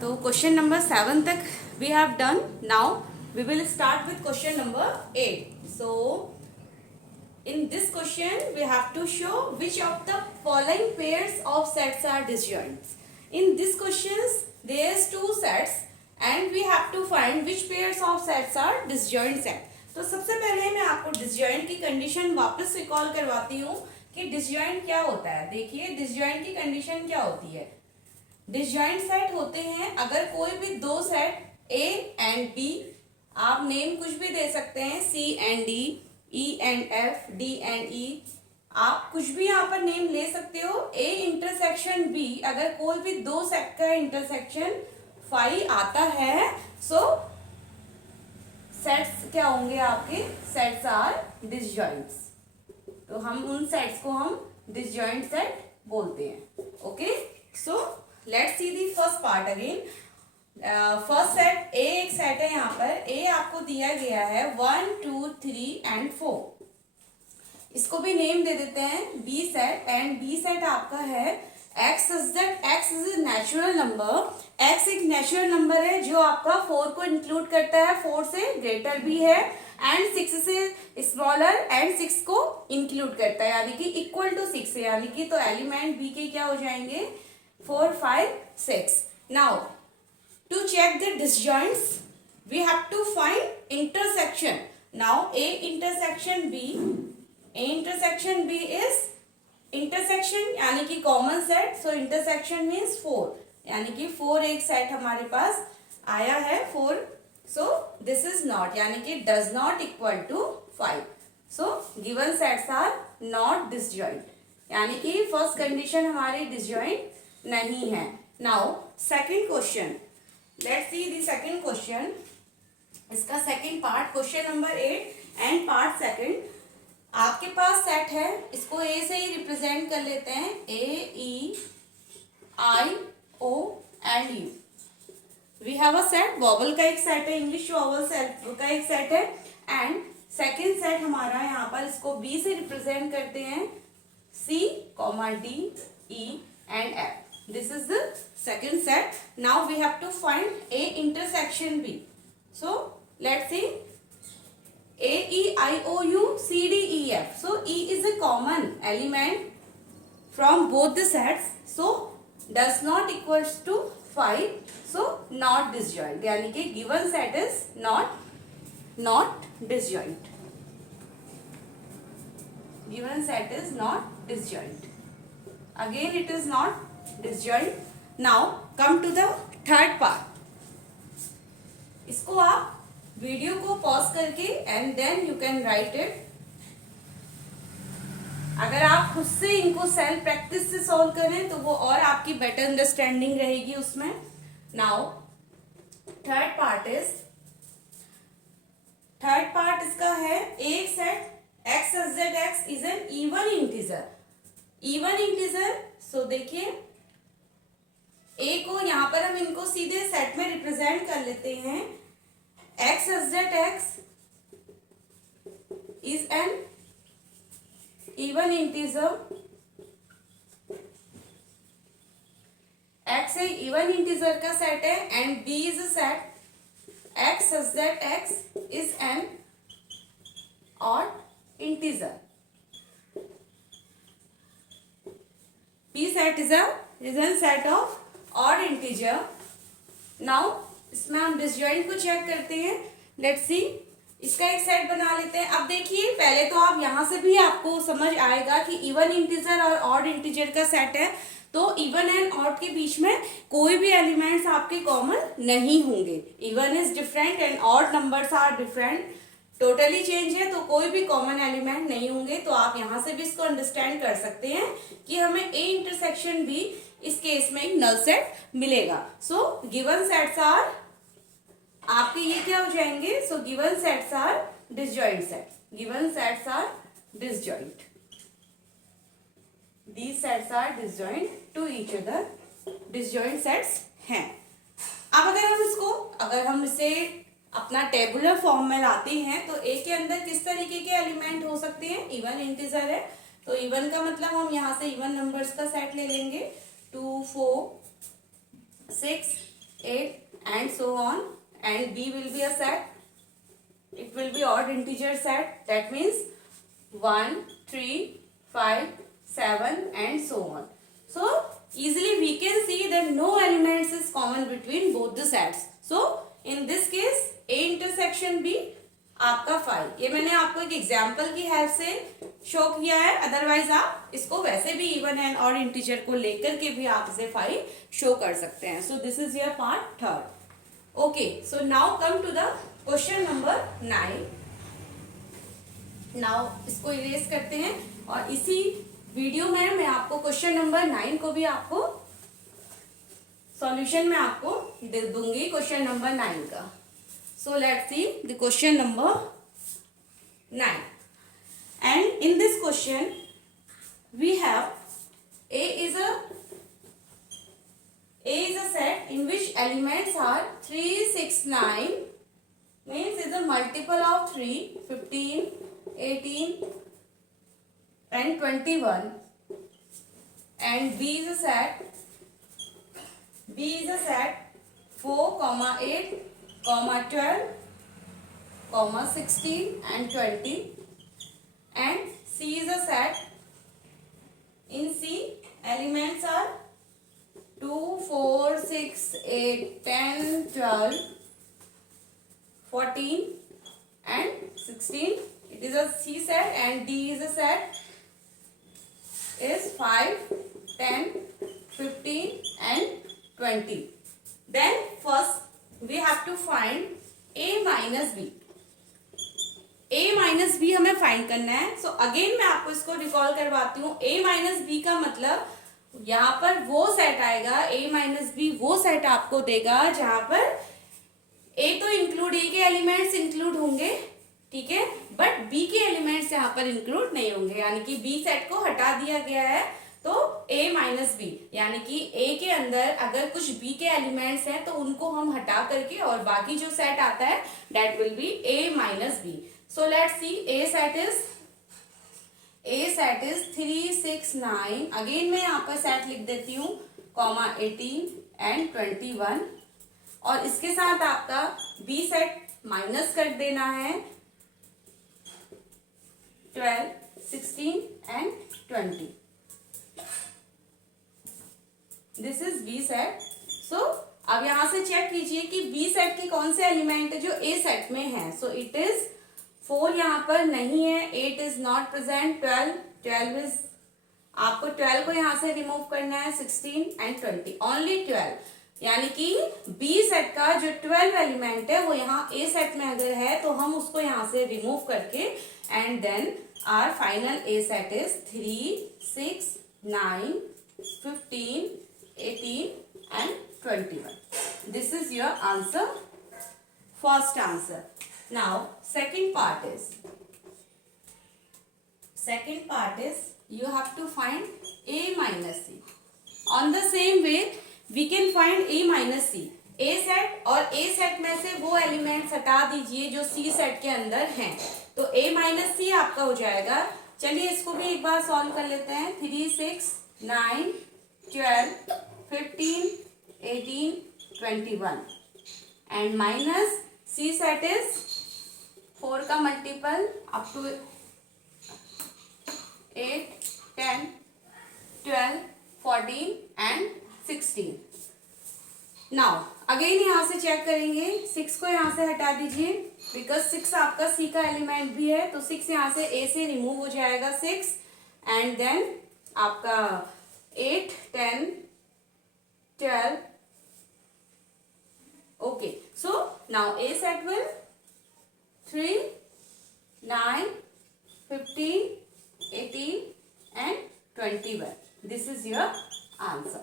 तो question number 7 तक we have done. Now we will start with question number 8. So in this question we have to show which of the following pairs of sets are disjoint. In this questions there is two sets and we have to find which pairs of sets are disjoint set. तो सबसे पहले मैं आपको disjoint की condition वापस recall करवाती हूँ कि डिसजॉइंट क्या होता है. देखिए डिसजॉइंट की कंडीशन क्या होती है. डिसजॉइंट सेट होते हैं अगर कोई भी दो सेट ए एंड बी, आप नेम कुछ भी दे सकते हैं, C and D, E and F, D and E, आप कुछ भी यहाँ पर नेम ले सकते हो. ए इंटरसेक्शन बी, अगर कोई भी दो सेट का इंटरसेक्शन फाई आता है सो सेट्स क्या होंगे आपके, सेट्स आर डिसजॉइंट्स. तो हम उन सेट्स को हम डिसजॉइंट सेट बोलते हैं. Okay, so let's C the first part again. First set ए एक सेट है. यहाँ पर ए आपको दिया गया है 1 2 3 एंड 4. इसको भी नेम दे देते हैं B set. And B set आपका है X is that X is a natural number. X एक नेचुरल नंबर है जो आपका 4 को इंक्लूड करता है, 4 से ग्रेटर भी है एंड 6 से स्मॉलर एंड 6 को इंक्लूड करता है, यानी कि इक्वल टू 6 है. यानी कि तो एलिमेंट बी के क्या हो जाएंगे, 4 5 6. Now to check the disjoints we have to find intersection. Now A intersection B, A intersection B is intersection यानी कि common set. So intersection means 4, यानी कि 4 एक सेट हमारे पास आया है 4. सो दिस इज नॉट, यानी कि does not equal to 5. So given sets are not disjoint, यानी कि फर्स्ट कंडीशन हमारी डिसजॉइंट नहीं है. Now second question, let's see the second question. इसका second part question number 8 and part second. आपके पास सेट है, इसको ए से ही रिप्रेजेंट कर लेते हैं. A E I O and U. We have a set, vowel का एक सेट है, इंग्लिश वॉवल सेट का एक सेट है. एंड सेकंड सेट हमारा यहाँ पर, इसको बी से रिप्रेजेंट करते हैं, C comma D E and F. This is the second set. Now we have to find A intersection B. So let's see A E I O U C D E F. So E is a common element from both the sets. So does not equals to 5. So not disjoint. यानी कि given set is not disjoint. Given set is not disjoint. Again it is not disjoint. Now come to the third part. इसको आप video को pause करके and then you can write it. अगर आप खुद से इनको सेल्फ प्रैक्टिस से सॉल्व करें तो वो और आपकी बेटर अंडरस्टैंडिंग रहेगी उसमें. नाउ थर्ड पार्ट इसका है एक set X S Z X is an even integer. Even integer. So देखिए ए को यहाँ पर हम इनको सीधे सेट में रिप्रेजेंट कर लेते हैं. X S Z X is an even integer. X a even integer का सेट है and B is a set X S Z X is an odd integer. B set is an set of odd integer. Now इसमें हम disjoint को check करते हैं. Let's see, इसका एक set बना लेते हैं. अब देखिए पहले तो आप यहां से भी आपको समझ आएगा कि इवन इंटीजर और ऑड इंटीजर का सेट है, तो इवन एंड ऑड के बीच में कोई भी एलिमेंट्स आपके कॉमन नहीं होंगे. Even is different and odd numbers are different, totally change है, तो कोई भी कॉमन एलिमेंट नहीं होंगे. तो आप यहां से भी इसको अंडरस्टैंड कर सकते हैं कि हमें ए इंटरसेक्शन भी इस केस में एक नल सेट मिलेगा. सो गिवन सेट्स आर आपके ये क्या हो जाएंगे. So given sets are disjoint set. Given sets are disjoint. These sets are disjoint to each other. Disjoint sets हैं. अब अगर हम इसे अपना टेबुलर फॉर्म में लाते हैं तो ए के अंदर किस तरीके के एलिमेंट हो सकते हैं. इवन इंटीजर है तो इवन का मतलब हम यहाँ से इवन नंबर्स का सेट ले लेंगे. 2 4 6 8 and so on, and B will be a set. It will be odd integer set. That means 1, 3, 5, 7 and so on. So easily we can see that no elements is common between both the sets. So in this case A intersection B आपका 5. ये मैंने आपको एक example की help से show किया है, otherwise आप इसको वैसे भी इवन एंड ऑड इंटीजर को लेकर के भी आप इसे 5 शो कर सकते हैं. So this is your part 3rd. Okay, so now come to the question number 9. Now इसको इरेज करते हैं और इसी वीडियो में मैं आपको क्वेश्चन नंबर 9 को भी आपको सॉल्यूशन में आपको दे दूंगी क्वेश्चन नंबर 9 का. So let's see the question number 9. And in this question we have A is a set in which elements are 3, 6, 9, means is a multiple of 3, 15, 18 and 21. And B is a set 4, 8, 12, 16 and 20. And C is a set. In C elements are 2, 4, 6, 8, 10, 12, 14 and 16. It is a C set. And D is a set is 5, 10, 15 and 20. Then first we have to find A minus B. A minus B हमें find करना है. So again मैं आपको इसको recall करवाती हूँ. A minus B का मतलब यहाँ पर वो सेट आएगा. A माइनस बी वो सेट आपको देगा जहां पर A तो इंक्लूड A के एलिमेंट्स इंक्लूड होंगे, ठीक है, बट B के एलिमेंट्स यहाँ पर इंक्लूड नहीं होंगे. यानी कि B सेट को हटा दिया गया है. तो A माइनस बी यानी कि A के अंदर अगर कुछ B के एलिमेंट्स हैं तो उनको हम हटा करके और बाकी जो सेट आता है that will be A minus B. So let's see A set is 3, 6, 9. Again मैं यहाँ पर सेट लिख देती हूँ, 18 एंड 21. और इसके साथ आपका B सेट माइनस कर देना है 12, 16 and 20. This is B set. So अब यहां से चेक कीजिए कि बी सेट के कौन से एलिमेंट जो ए सेट में है. सो इट इज 4 यहाँ पर नहीं है, 8 इज नॉट प्रेजेंट, 12 इज आपको 12 को यहां से रिमूव करना है, 16 एंड 20, ओनली 12. यानी कि बी सेट का जो 12 एलिमेंट है वो यहाँ ए सेट में अगर है तो हम उसको यहां से रिमूव करके and then our final A set is 3, 6, 9, 15, 18 and 21. This is your answer, first answer. Now second part is you have to find A minus C. On the same way we can find A minus C. A set और A set में से वो elements हटा दीजिए जो C set के अंदर हैं, तो A माइनस C आपका हो जाएगा. चलिए इसको भी एक बार सॉल्व कर लेते हैं. 3, 6, 9, 12, 15, 18, 21 and minus C set is 4 का multiple up to 8, 10, 12, 14 and 16. Now again यहाँ से चेक करेंगे. 6 को यहाँ से हटा दीजिए बिकॉज 6 आपका C का एलिमेंट भी है, तो 6 यहाँ से A से रिमूव हो जाएगा 6 एंड देन आपका 8, 10, 12. Okay, so now A set will 3, 9, 15, 18 and 21. This is your answer.